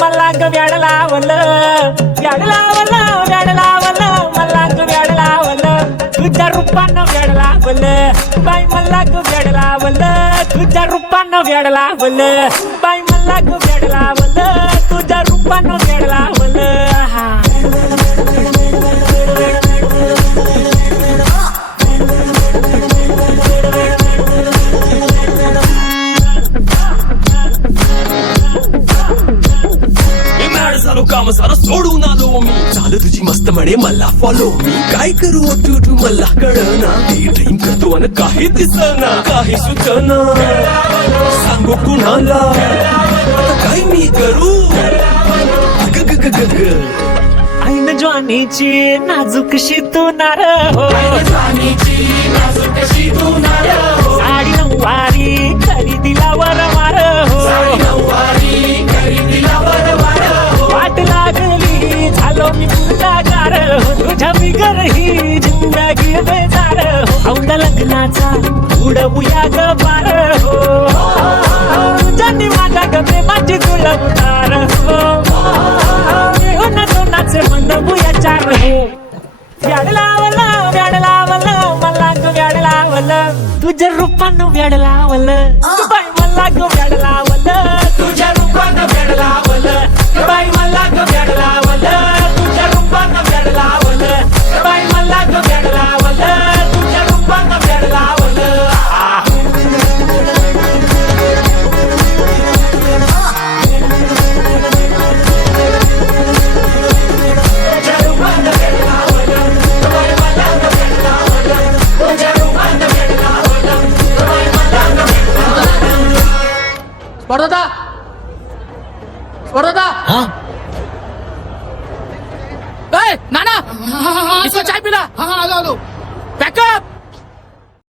मला ग व्याड लावलं व्याड लावलं व्याड लावलं मला ग व्याड लावलं तुझ्या रूपानं व्याड लावलं बाई मला ग व्याड लावलं तुझ्या रूपानं व्याड लावलं बाई मला ग व्याड लावलं तुझ्या रूपानं व्याड लावलं काम सारं सोडून आलो मी झालं तुझी मस्त म्हणे मला फॉलो मी काय करू तू मला कळना ते ड्रीम करतो आणि काही दिसना काही सुचना सांगू कुणाला आता काय मी करू ग ग ग ग ऐन ज्वानीची नाजूकशी तू नार हो साडी नऊवारी खरेदीला वर मार हो वाट लागली झालो मी गुन्हेगार तुझ्या बिगर ही जिंदगी बेजार औंध लग्नाचा उडवूया ग पार हो तुझ्यानी माझ्या ग प्रेमाची जुळवणार हो दोनाचे म्हणूया चार हो व्याड लावलं व्याड लावलं मला ग व्याड लावलं तुझ्या रूपानं व्याड लावलं बाई मला ग व्याड लावलं तुझ्या रूपानं व्याड लावलं बाई मला ग व्याड लावलं तुझ्या रूपानं व्याड लावलं बाई मला ग व्याड लावलं तुझ्या रूपानं व्याड लावलं स्पर्धा हाँ नाना इसको चाय पिला हाँ हाँ लो